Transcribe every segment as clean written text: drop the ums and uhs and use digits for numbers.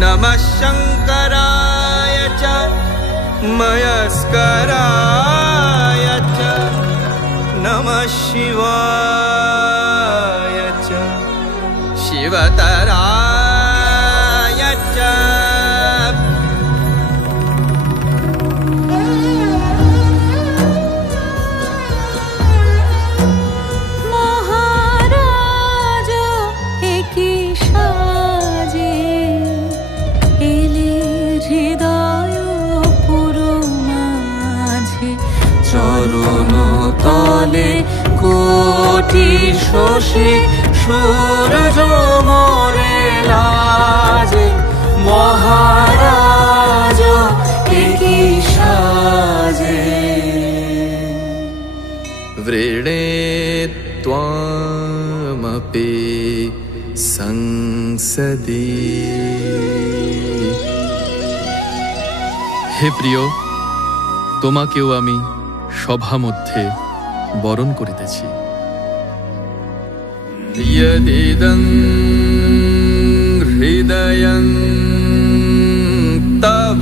नमः शंकराय च मयस्कराय च नमः शिवाय च शिवतराय च চরণ তলে কোটি শশী সূর্য মোরে লাজে মহারাজ কি সাজে वृणे त्वामपि संसदि। হে প্রিয়, তোমাকেও আমি সভা মধ্যে বরণ করিতেছি। यदिदं हृदयं तव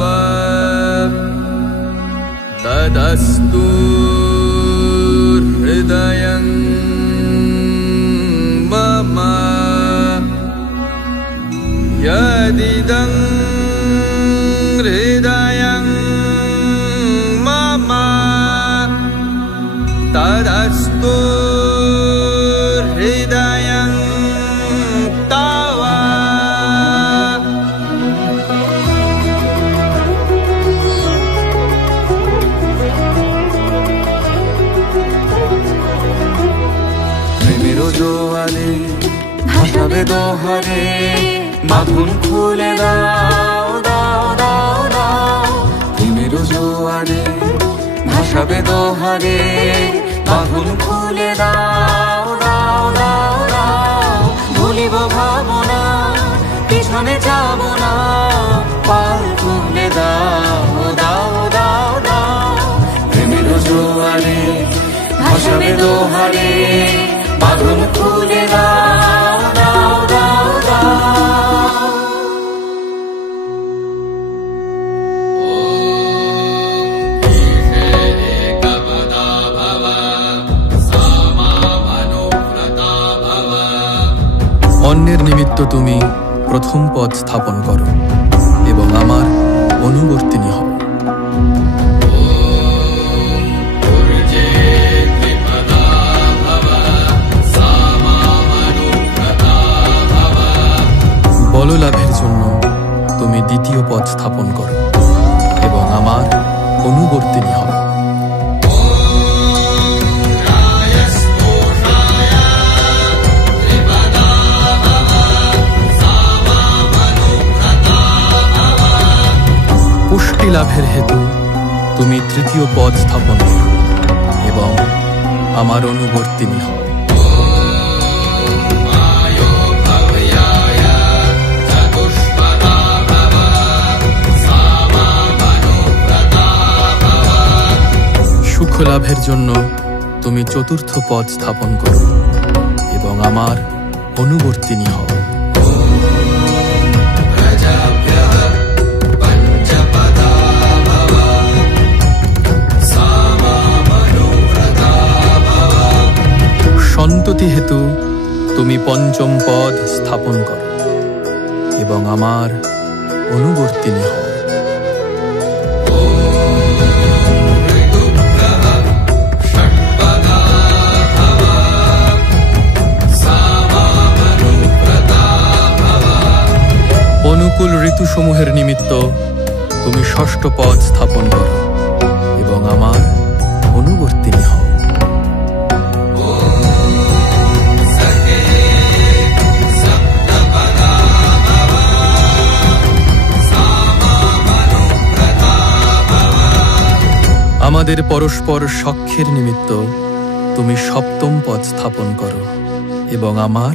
तदस्तु हृदयं मम। यदिदं हृदयं मम तदस्तु हृदयं तव। প্রেমের জোয়ারে ভাসাবে দোহারে, বাঁধন খুলে দাও দাও দাও দাও। প্রেমের জোয়ারে ভাসাবে দোহারে, বাঁধন খুলে দাও দাও দাও দাও। ভুলিব ভাবনা, পিছনে যাব না, পাল তুলে দাও দাও দাও দাও। প্রেমের জোয়ারে ভাসাবে দোহারে, বাঁধন খুলে দাও দাও দাও দাও। অন্যের নিমিত্ত তুমি প্রথম পদ স্থাপন করো এবং আমার অনুবর্তিনী হও। বললাভের জন্য তুমি দ্বিতীয় পদ স্থাপন করো এবং আমার অনুবর্তিনী হও। পুষ্টি লাভের হেতু তুমি তৃতীয় পদ স্থাপন করো এবং আমার অনুবর্তিনী হও। সুখ লাভের জন্য তুমি চতুর্থ পদ স্থাপন করো এবং আমার অনুবর্তিনী হও। সন্ততি হেতু তুমি পঞ্চম পদ স্থাপন করো এবং আমার অনুবর্তিনী হও। অনুকূল ঋতুসমূহের নিমিত্ত তুমি ষষ্ঠ পদ স্থাপন করো এবং আমার অনুবর্তিনী হও। আমাদের পরস্পর সখ্যের নিমিত্ত তুমি সপ্তম পদ স্থাপন করো এবং আমার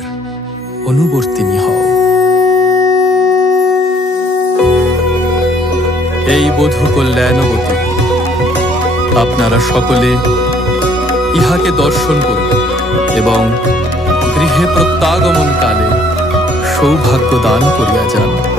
অনুবর্তিনী হও। এই বধূ কল্যাণবতী, আপনারা সকলে ইহাকে দর্শন করুন এবং গৃহে প্রত্যাগমন কালে সৌভাগ্য দান করিয়া যান।